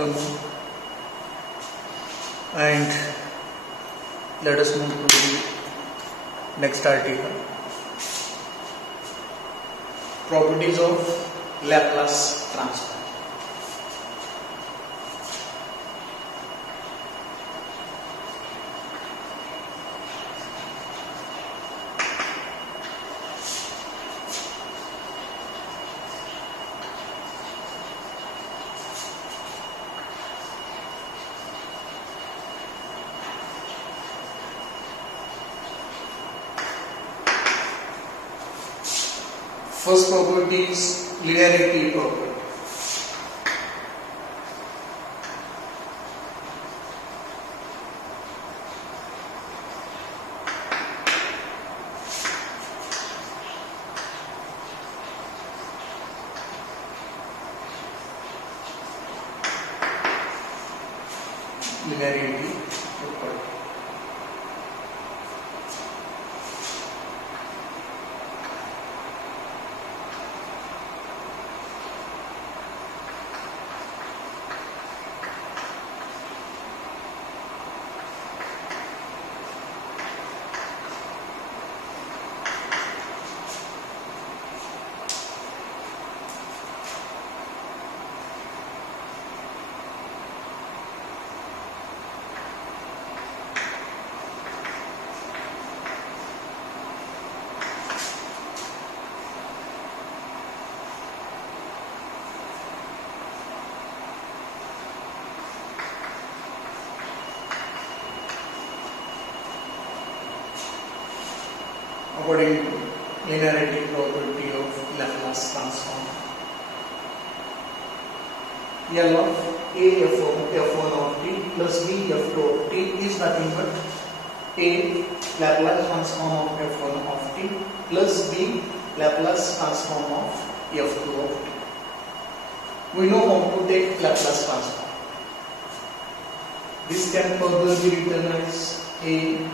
afternoon, and let us move to the next article. Properties of Laplace transform. First property is linearity property. Linearity property. According to linearity property of Laplace transform, L of A f1 of t plus B f2 of t is nothing but A Laplace transform of f1 of t plus B Laplace transform of f2 of t. We know how to take Laplace transform. This can further be written as A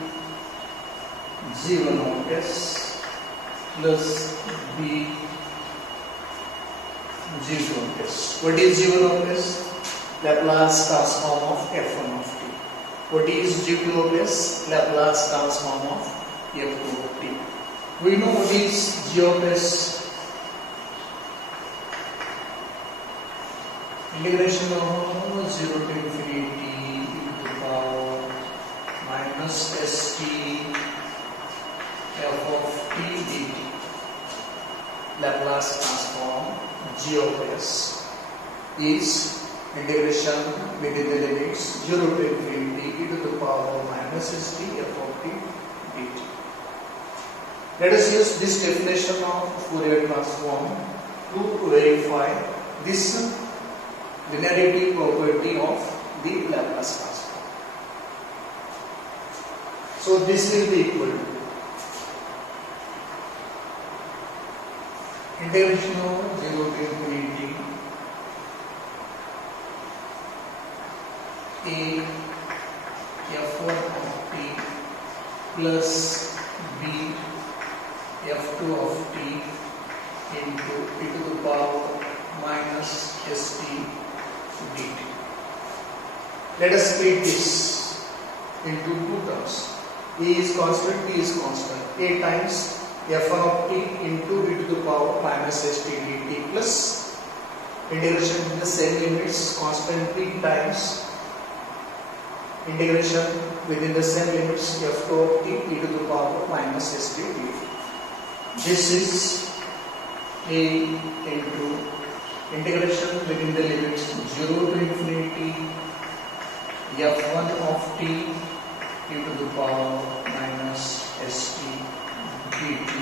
g1 of s plus b g2 of s. What is g1 of s? Laplace transform of f1 of t. What is g2 of s? Laplace transform of f2 of t. We know what is g of s. Integration of 0 to infinity e to the power minus st f of t dt. Laplace transform g of s is integration within the limits 0 to infinity e to the power minus st f of t dt. Let us use this definition of Fourier transform to verify this linearity property of the Laplace transform. So this will be equal to integration of 0 to infinity A f1 of t plus b f2 of t into e to the power minus st dt. Let us split this into two terms. A is constant, b is constant. A times f1 of t into e to the power minus st dt plus integration in the same limits constantly times integration within the same limits f2 of t e to the power minus st dt. This is A into integration within the limits 0 to infinity f1 of t e to the power minus st dt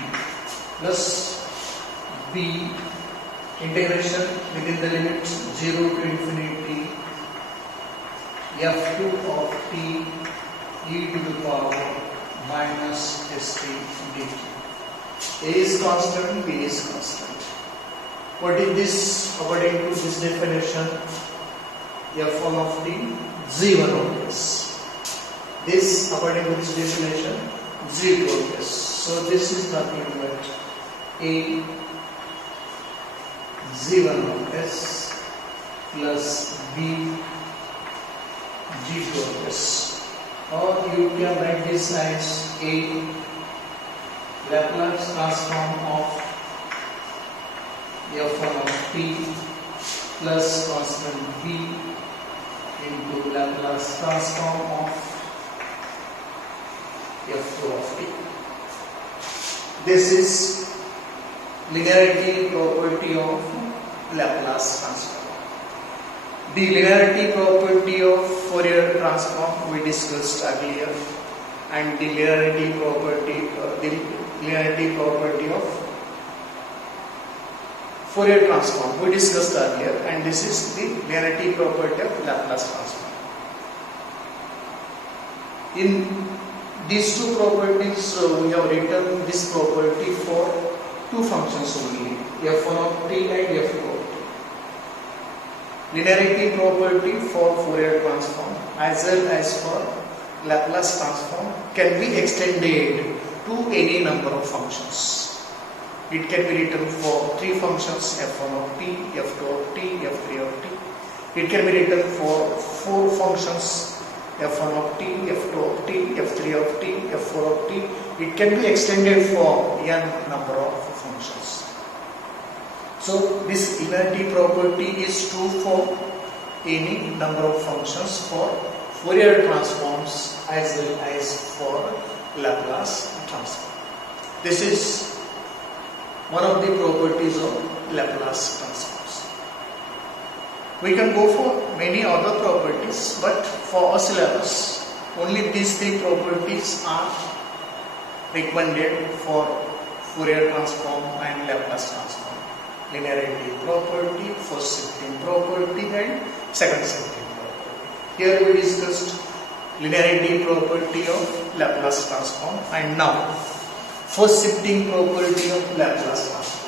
plus b integration within the limits 0 to infinity f2 of t e to the power minus st dt. A is constant, b is constant. What is this according to this definition? f1 of t, g1 of s. This according to this definition, g2 of s. So this is nothing but a g1 of s plus b g to s, or you can write this as a Laplace transform of f1 of t plus constant b into Laplace transform of f2 of t. This is linearity property of Laplace transform. The linearity property of Fourier transform we discussed earlier, and the linearity property of Fourier transform we discussed earlier, and this is the linearity property of Laplace transform. In these two properties, we have written this property for two functions only, f1 of t and f2 of t. Linearity property for Fourier transform as well as for Laplace transform can be extended to any number of functions. It can be written for three functions, f1 of t, f2 of t, f3 of t. It can be written for four functions, f1 of t, f2 of t, f3 of t, f4 of t. It can be extended for n number of functions. So this linearity property is true for any number of functions for Fourier transforms as well as for Laplace transform. This is one of the properties of Laplace transforms. We can go for many other properties, but for our syllabus, only these three properties are recommended for Fourier transform and Laplace transform. Linearity property, first shifting property, and second shifting property. Here we discussed linearity property of Laplace transform, and now first shifting property of Laplace transform.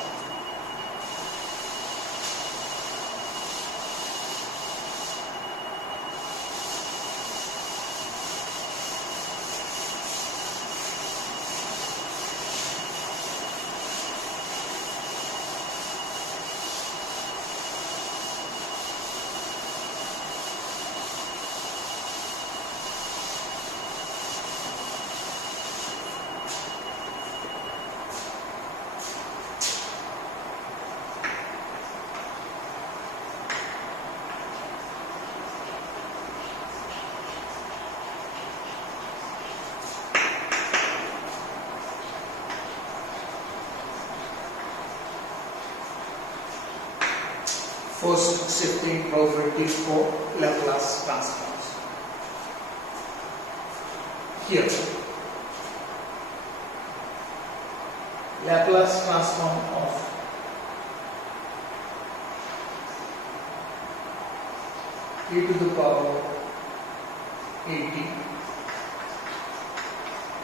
First shifting property for Laplace transforms. Here, Laplace transform of e to the power at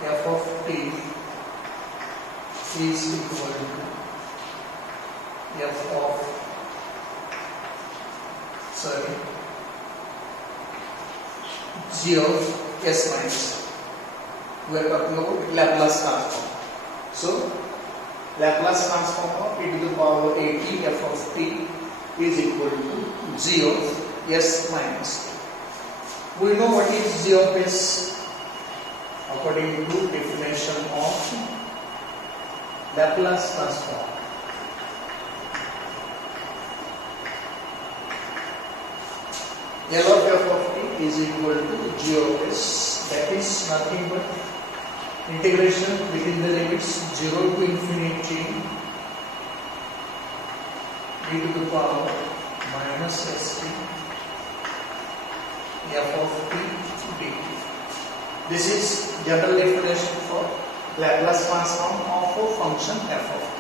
f of t is equal to f of g of s minus. We are talking about Laplace transform. So Laplace transform of e to the power at f of t is equal to g of s minus. We know what is g of s according to definition of Laplace transform. L of f of t is equal to g of s, that is nothing but integration within the limits 0 to infinity e to the power minus st f of t dt. This is general definition for Laplace transform of a function f of t.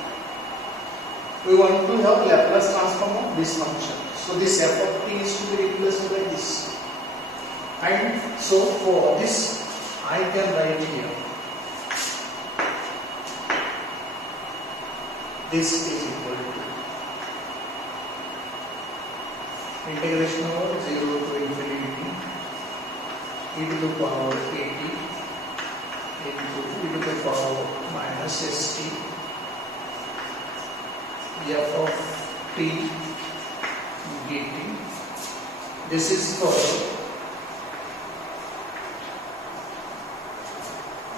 We want to have Laplace transform of this function. So this f of t is to be replaced by this. And so for this I can write here. This is equal to integration over 0 to infinity e to the power at into e to the power minus st f of t dt This is for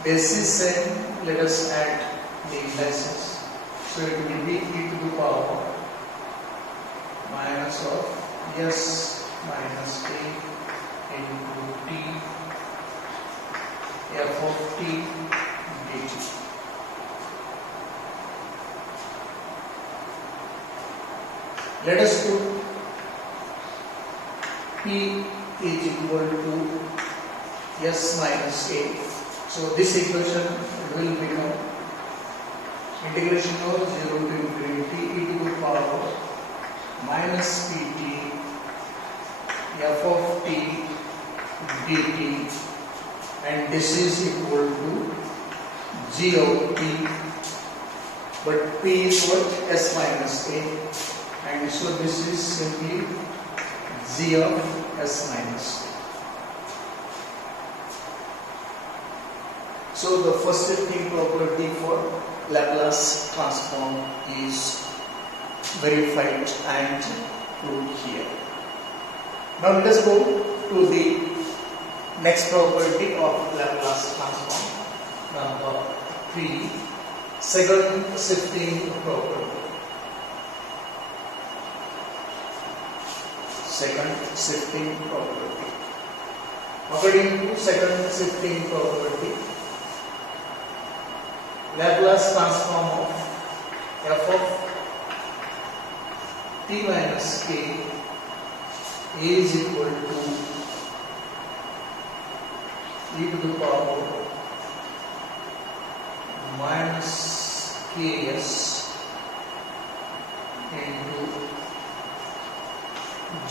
basis, and let us add the indices. So it will be e to the power minus of s minus k into t f of t dt. Let us put p is equal to s minus k. So this equation will become integration of 0 to infinity e to the power minus pt f of t dt, and this is equal to g of t, but p is what? S minus a, and so this is simply g of s minus. So the first thing property for Laplace transform is verified and proved here. Now let us go to the next property of Laplace transform, number 3, second shifting property. Second shifting property. According to second shifting property, Laplace transform of f of t minus k is equal to e to the power minus ks into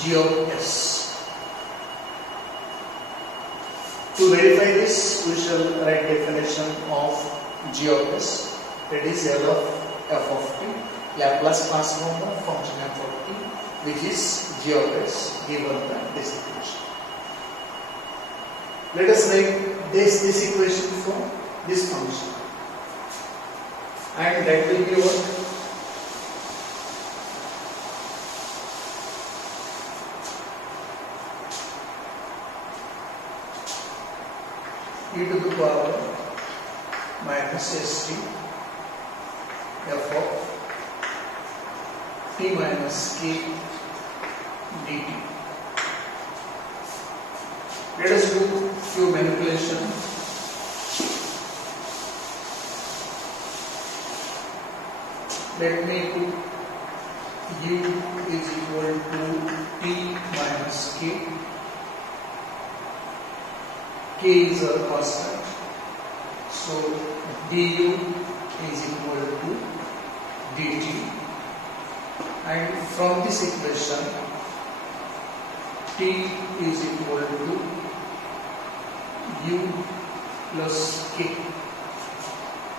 g of s. To verify this, we shall write definition of g of s, that is L of f of t, Laplace transform of function f of t, which is g of s given by this equation. Let us write this equation from this function, and that will be what? E to the power minus st f of t minus k dt. Let us do few manipulation. Let me put u is equal to t minus k. K is a constant, so du is equal to dt, and from this equation t is equal to u plus k.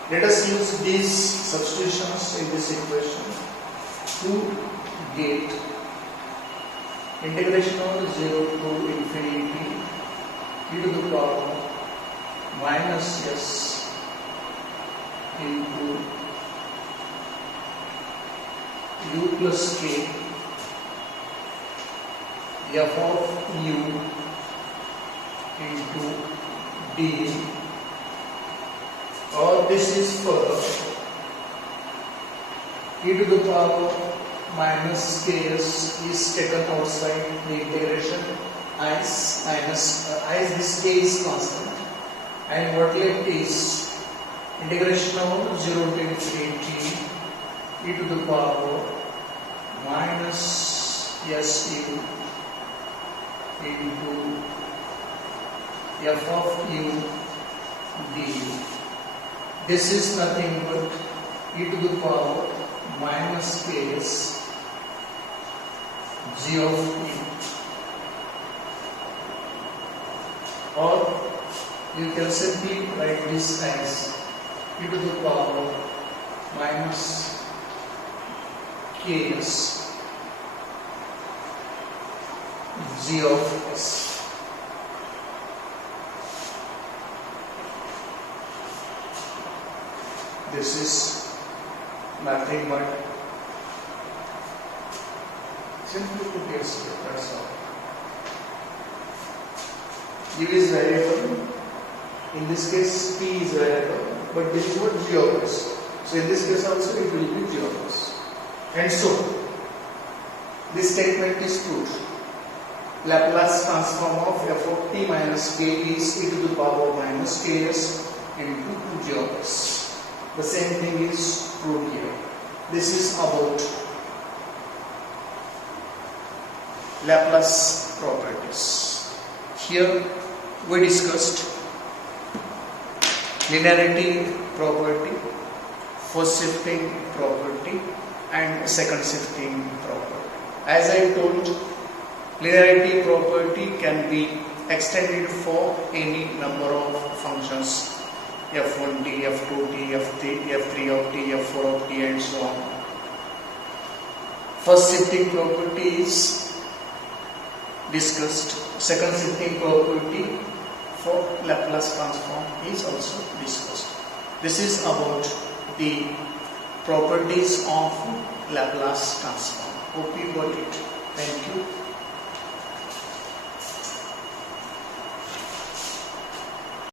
Let us use these substitutions in this equation to get integration of 0 to infinity e to the power minus s into u plus k f of u into d, or this is for e to the power minus ks is taken outside the integration. This k is constant, and what left is integration of 0 to infinity e to the power minus su into f of u d. This is nothing but e to the power minus ks g of t. Or you can simply write this as e to the power minus ks g of s. This is nothing but simply put s, that's all. U is variable. In this case, P is variable, but this is what G of S. So in this case also it will be G of S. And so, this statement is true. Laplace transform of f of t minus k is e to the power minus ks into G of S. The same thing is true here. This is about Laplace properties. Here we discussed linearity property, first shifting property and second shifting property. As I told, linearity property can be extended for any number of functions, f1t, f2t, f3 of t, f4 of t and so on. First shifting property is discussed. Second shifting property for Laplace transform is also discussed. This is about the properties of Laplace transform. Hope you got it. Thank you.